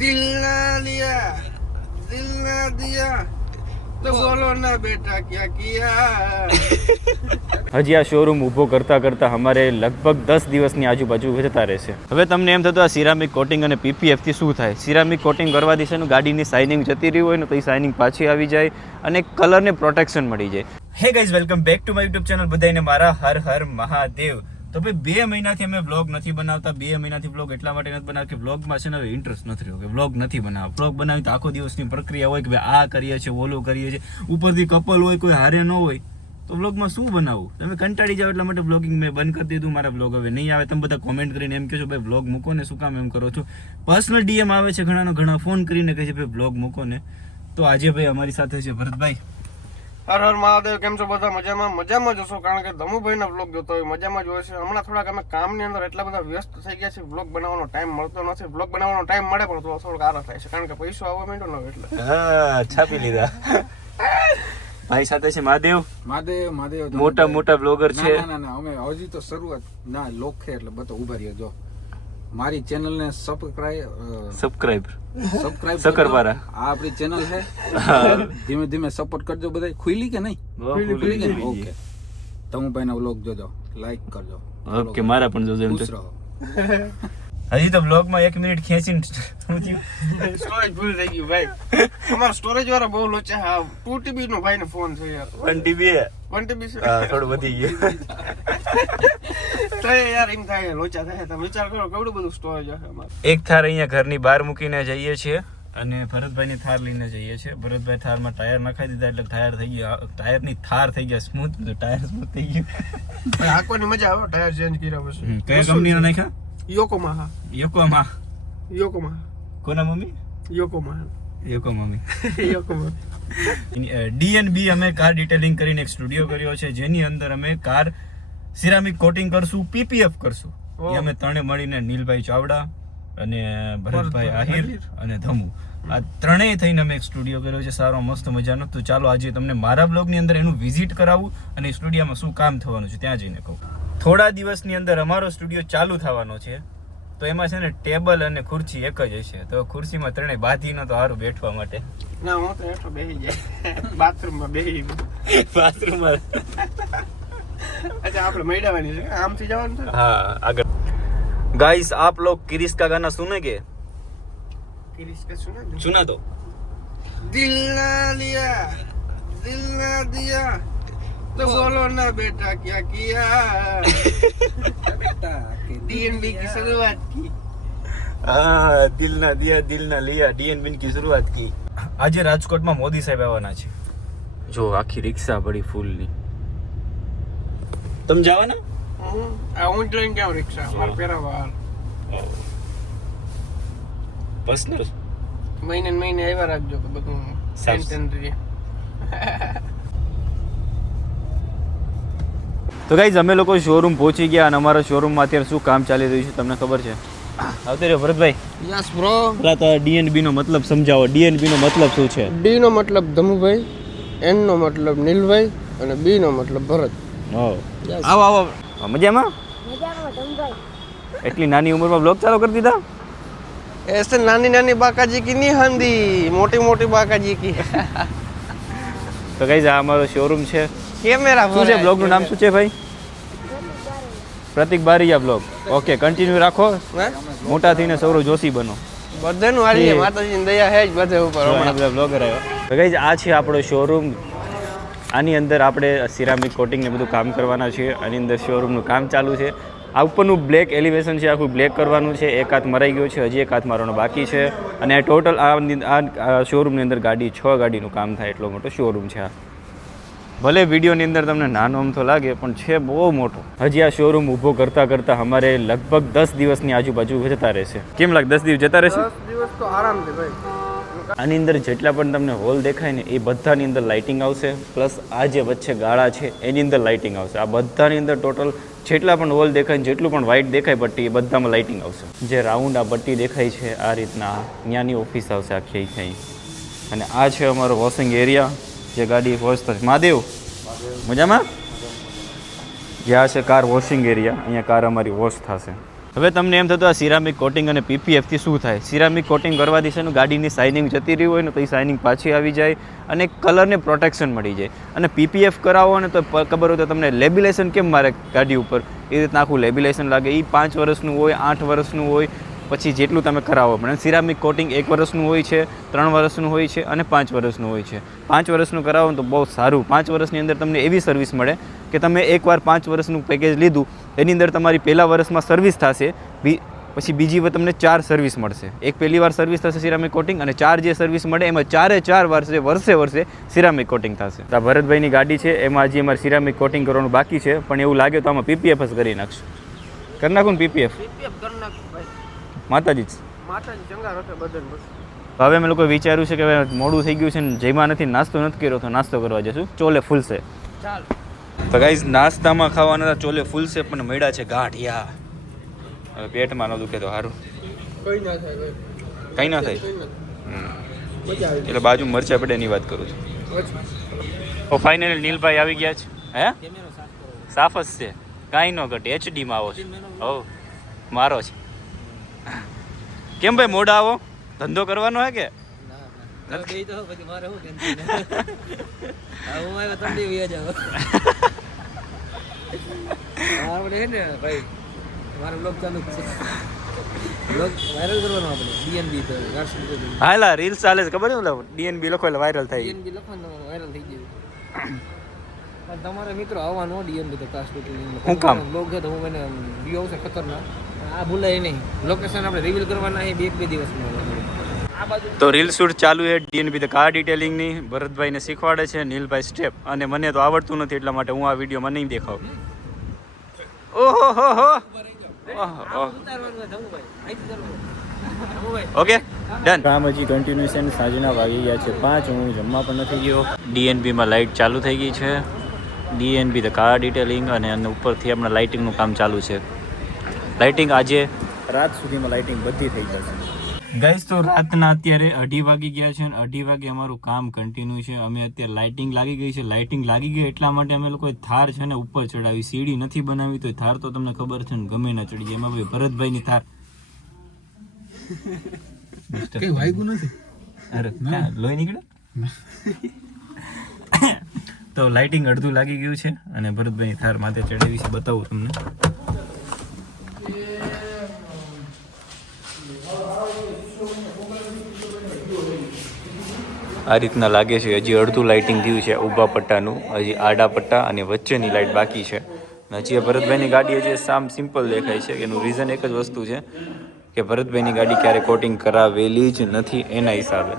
દિલના દિયા દિલના દિયા. હજી આ શોરૂમ ઊભો કરતા કરતા અમારે લગભગ દસ દિવસની આજુબાજુ જતા રહેશે. હવે તમને એમ થતું આ સિરામિક કોટિંગ અને પીપીએફથી શું થાય? સિરામિક કોટિંગ કરવા દેશે ગાડીની સાઇનિંગ જતી રહી હોય ને તો એ સાઇનિંગ પાછી આવી જાય અને કલરને પ્રોટેક્શન મળી જાય. Hey guys welcome back to my YouTube channel બધાને મારા હર હર મહાદેવ. તો ભાઈ બે મહિનાથી અમે વ્લોગ નથી બનાવતા, બે મહિનાથી વ્લોગ એટલા માટે નથી બનાવતા કે વ્લોગમાં છે ને હવે ઇન્ટરેસ્ટ નથી રહ્યો, કે વ્લોગ નથી બનાવ વ્લોગ બનાવી તો આખો દિવસની પ્રક્રિયા હોય કે ભાઈ આ કરીએ છીએ, ઓલું કરીએ છીએ. ઉપરથી કપલ હોય, કોઈ હારે ન હોય, તો વ્લોગમાં શું બનાવવું? તમે કંટાળી જાવ એટલા માટે વ્લોગિંગ મેં બંધ કરી દીધું, મારા વ્લોગ હવે નહીં આવે. તમે બધા કોમેન્ટ કરીને એમ કહો છો, ભાઈ વ્લોગ મૂકો ને, શું કામ એમ કરો છો? પર્સનલ ડીએમ આવે છે, ઘણાનો ઘણા ફોન કરીને કહે છે, ભાઈ વ્લોગ મૂકો ને. તો આજે ભાઈ અમારી સાથે છે ભરતભાઈ. હર હર મહાદેવ કેમ છો બધા મજામાં? મજામાં જ હશો કારણ કે ધમુભાઈ ના વ્લોગ જોતો હોય મજામાં જ હોય છે. હમણાં થોડાક અમે કામની અંદર એટલા બધા વ્યસ્ત થઈ ગયા છે વ્લોગ બનાવવાનો ટાઈમ મળતો નથી. વ્લોગ બનાવવાનો ટાઈમ મળે પણ તો થોડોક આરા થાય છે કારણ કે પૈસો આવવા માંડ્યો ને એટલે. હા છાપી લીધા. ભાઈ સાથે છે મહાદેવ? મહાદેવ મહાદેવ મોટા મોટા બ્લોગર છે. ના ના ના અમે હજી તો શરૂઆત ના લોક છે એટલે બધો ઊભા રહ્યો. જો મારી ચેનલ ને સબસ્ક્રાઇબ સબસ્ક્રાઇબ સબસ્ક્રાઇબ શકરપારા. આ આપણી ચેનલ છે ધીમે ધીમે સપોર્ટ કરજો બધા ખુલી કે નહીં? ખુલી કે નહીં? ઓકે તમુભાઈ ના વ્લોગ જોજો. લાઈક કરજો. ઓકે મારા પણ જોજો એમ તો. ખુશ રહો. હજી તો બ્લોગમાં એક મિનિટ ખેંચીને શું થયું સ્ટોરેજ ફૂલ થઈ ગયું ભાઈ. અમારા સ્ટોરેજ વાળા બહુ લોચા હા ટુ ટીબી નો ભાઈ ને ફોન છે યાર વન ટીબી વન ટીબી થોડું વધી ગયું. તો યાર એમ થાય લોચા થાય. તમે વિચાર કરો કેવડું બધું સ્ટોરેજ હશે અમારે. એક થાર અહીંયા ઘરની બહાર મૂકીને જઈએ છીએ અને ભરતભાઈની થાર લઈને જઈએ છીએ. ભરતભાઈ થારમાં ટાયર નખાઈ દીધા એટલે ટાયર થઈ ગયા. ટાયરની થાર થઈ ગયા સ્મૂથ ટાયર સ્મૂથ થઈ ગયું. હાંકવાની મજા આવે ટાયર ચેન્જ કર્યા પછી. કયા કંપનીનો નાખ્યા? યોકોમાં Yokomaha. Yokomaha. યોકોમાં કોના મમ્મી યોકોમાં યોકો મમ્મી યોકોમાં ડીએનબી અમે કાર ડિટેલિંગ કરીને એક સ્ટુડિયો કર્યો છે જેની અંદર અમે કાર સિરામિક કોટિંગ કરશું પીપીએફ કરશું. એ અમે ત્રણે મળીને નીલભાઈ ચાવડા અને ભરતભાઈ આહિર અને ધમુ. આ ત્રણેય થઈને અમે એક સ્ટુડિયો કર્યો છે સારો મસ્ત મજાનો. તો ચાલો આજે તમને મારા બ્લોગની અંદર એનું વિઝિટ કરાવું અને સ્ટુડિયોમાં શું કામ થવાનું છે ત્યાં જઈને કહું. થોડા દિવસની અંદર અમારો સ્ટુડિયો ચાલુ થવાનો છે. તો એમાં છે ને ટેબલ અને ખુરશી એક જ હશે. તો ખુરશીમાં ત્રણેય બાધી તો સારું બેઠવા માટે. ના હું તો એટલો બે જાય. બાથરૂમમાં બે બાથરૂમમાં. અચ્છા આપણે મેળવવાની છે. આમથી જવાનું છે હા આગળ. ગાઈસ આપ લોક કિરીશ કા ગાના સુને કે? કિરીશ કા સુના સુના તો. દિલ ના દિયા દિલ ના દિયા. તો બોલો ના બેટા ક્યાં કિયા? બેટા ડીએનબી કી શરૂઆત કી? હા દિલના દિયા દિલના લિયા ડીએનબી ની શરૂઆત કી. આજે રાજકોટમાં મોદી સાહેબ આવવાના છે. જો આખી રિક્ષા પડી ફૂલની. તમે જવાના? આ હું લઈને જાઉં રિક્ષા મારે પહેરાવા પર્સનલ મહિને મહિને આવ્યા રાખજો કે બધું સેન્ટેન્દ્રિય તો ગાઈઝ અમે લોકો શોરૂમ પહોંચી ગયા અને અમારા શોરૂમમાં અત્યારે શું કામ ચાલી રહ્યું છે તમને ખબર છે? આવતી રહ્યો ભરતભાઈ. યસ બ્રો પેલા તો ડીએનબી નો મતલબ સમજાવો. ડીએનબી નો મતલબ શું છે? ડી નો મતલબ ધમુભાઈ એન નો મતલબ નીલભાઈ અને બી નો મતલબ ભરત. આવો આવો. મજામાં? એટલી નાની ઉંમરમાં બ્લોગ ચાલુ કરી દીધા? એસે નાની નાની બાકાજી કી નહીં હંદી? મોટી મોટી બાકાજી કી. તો ગાઈઝ આ અમારો શોરૂમ છે. કેમેરા શું છે બ્લોગનું નામ શું છે ભાઈ? Pratik Bariya blog. Okay continue રાખો. મોટા થઈને સૌરવ જોશી બનો. બધાનું વાળી માતાજીની દયા હે જ બધે ઉપર હમણાં. બ્લોગર આવ્યો. ગઈ આ છે આપણો શોરૂમ આની અંદર આપણે સિરામિક કોટિંગ ને બધું કામ કરવાના છે આની અંદર શોરૂમનું કામ ચાલુ છે. આ ઉપરનું બ્લેક એલિવેશન છે આખું બ્લેક કરવાનું છે. એક હાથ મરાઈ ગયો છે હજી એક હાથ મારવાનો બાકી છે. અને ટોટલ આ શોરૂમની અંદર ગાડી છ ગાડીનું કામ થાય એટલો મોટો શોરૂમ છે આ. ભલે વિડીયોની અંદર તમને નાનો અમથો લાગે પણ છે બહુ મોટો. હજી આ શોરૂમ ઊભો કરતાં કરતાં અમારે લગભગ દસ દિવસની આજુબાજુ જતા રહેશે. કેમ લાગે દસ દિવસ જતા રહેશે? દિવસ તો આરામથી ભાઈ. આની અંદર જેટલા પણ તમને હોલ દેખાય ને એ બધાની અંદર લાઇટિંગ આવશે પ્લસ આ જે વચ્ચે ગાળા છે એની અંદર લાઇટિંગ આવશે. આ બધાની અંદર ટોટલ જેટલા પણ હોલ દેખાય જેટલું પણ વ્હાઇટ દેખાય પટ્ટી એ બધામાં લાઇટિંગ આવશે. જે રાઉન્ડ આ પટ્ટી દેખાય છે આ રીતના ત્યાંની ઓફિસ આવશે આખી અહીં. અને આ છે અમારો વોશિંગ એરિયા જે ગાડી વોશ થશે મહાદેવ? મજામાં? જ્યાં છે કાર વોશિંગ એરિયા અહીંયા કાર અમારી વોશ થશે. હવે તમને એમ થતું આ સિરામિક કોટિંગ અને પીપીએફથી શું થાય? સિરામિક કોટિંગ કરવા છે ગાડીની સાઇનિંગ જતી રહી હોય ને તો એ સાઇનિંગ પાછી આવી જાય અને કલરને પ્રોટેક્શન મળી જાય. અને પીપીએફ કરાવો ને તો ખબર હોય તો તમને લેબિલેશન કેમ મારે ગાડી ઉપર? એ રીતના આખું લેબિલેશન લાગે. એ પાંચ વર્ષનું હોય, આઠ વર્ષનું હોય પછી જેટલું તમે કરાવો પણ સિરામિક કોટિંગ એક વર્ષનું હોય છે, ત્રણ વર્ષનું હોય છે અને પાંચ વર્ષનું હોય છે. પાંચ વર્ષનું કરાવો તો બહુ સારું. પાંચ વર્ષની અંદર તમને એવી સર્વિસ મળે કે તમે એકવાર પાંચ વર્ષનું પેકેજ લીધું, એની અંદર તમારી પહેલાં વર્ષમાં સર્વિસ થશે પછી બીજી વાર તમને ચાર સર્વિસ મળશે. એક પહેલી વાર સર્વિસ થશે સિરામિક કોટિંગ અને ચાર જે સર્વિસ મળે એમાં ચારે ચાર વર્ષે વર્ષે વર્ષે સિરામિક કોટિંગ થશે. આ ભરતભાઈની ગાડી છે, એમાં હજી અમારે સિરામિક કોટિંગ કરવાનું બાકી છે, પણ એવું લાગે તો આમાં પીપીએફ જ કરી નાખશું. કરી નાખું ને પીપીએફ પીપીએફ કરી નાખ માતાજી જ હવે અમે લોકો વિચાર્યું છે કે હવે મોડું થઈ ગયું છે ને જેમાં નથી નાસ્તો નથી કર્યો તો નાસ્તો કરવા જશું. ચોલે ફૂલશે. તો ગાઈઝ નાસ્તામાં ખાવાના ચોલે ફૂલશે પણ મળ્યા છે ગાંઠિયા. હવે પેટમાં ન દુખે તો સારું. કઈ ના થાય ભાઈ. કંઈ ના થાય? એટલે બાજુ મરચા પડે એની વાત કરું છું. તો ફાઇનલી નીલભાઈ આવી ગયા છે. હે? સાફ જ છે. કાંઈ ન ઘટે. એચડીમાં આવો છો. હો મારો છે. કેમ ભાઈ મોડા આવો? ધંધો કરવાનો હે કે? હાલા રીલ્સ ચાલે છે. ખબર છે ડીએનબી લખો એટલે વાયરલ થાય. તમારા મિત્રો આવવાનો ડીએનબી તો કાસ્ટ શું કામ? લોક છે તો હું મને વ્યૂ આવશે ખતરનાક. આ ભૂલાય નહીં. લોકેશન આપણે રિવીલ કરવાના છે બે બે દિવસમાં તો રીલ શૂટ ચાલુ છે ડીએનબી તો કાર ડિટેલિંગની ભરતભાઈને શીખવાડે છે નીલભાઈ સ્ટેપ અને મને તો આવડતું નથી એટલા માટે હું આ વિડીયોમાં નહીં દેખાવ. ઓહો હો હો. ઓકે ડન કામ હજી કન્ટિન્યુએશન સાંજના વાગી ગયા છે પાંચ હું જમવા પણ નથી ગયો. ડીએનબીમાં લાઇટ ચાલુ થઈ ગઈ છે. ડીએનબી ધ કાર ડિટેલિંગ અને અને ઉપરથી હમણાં લાઇટિંગનું કામ ચાલુ છે. લાઇટિંગ આજે રાત સુધીમાં લાઇટિંગ બધી થઈ જશે. ગાઈસ તો રાતના અત્યારે અઢી વાગી ગયા છે અને અઢી વાગે અમારું કામ કન્ટિન્યુ છે. અમે અત્યારે લાઇટિંગ લાગી ગઈ છે. લાઇટિંગ લાગી ગઈ એટલા માટે અમે લોકોએ થાર છે ને ઉપર ચડાવી. સીડી નથી બનાવી તો થાર તો તમને ખબર છે ને ગમે ના ચડી જાય. એમાં ભાઈ ભરતભાઈની થાર. કઈ વાગ્યું નથી? અરે લોહી નીકળે? તો લાઇટિંગ અડધું લાગી ગયું છે અને ભરતભાઈ થાર માથે ચડાવી છે. બતાવું તમને. આ રીતના લાગે છે, હજી અડધું લાઇટિંગ થયું છે, ઊભા પટ્ટાનું, હજી આડા પટ્ટા અને વચ્ચેની લાઇટ બાકી છે. હજી ભરતભાઈની ગાડી હજી સામ સિમ્પલ દેખાય છે એનું રીઝન એક જ વસ્તુ છે, કે ભરતભાઈની ગાડી ક્યારે કોટિંગ કરાવેલી જ નથી એના હિસાબે.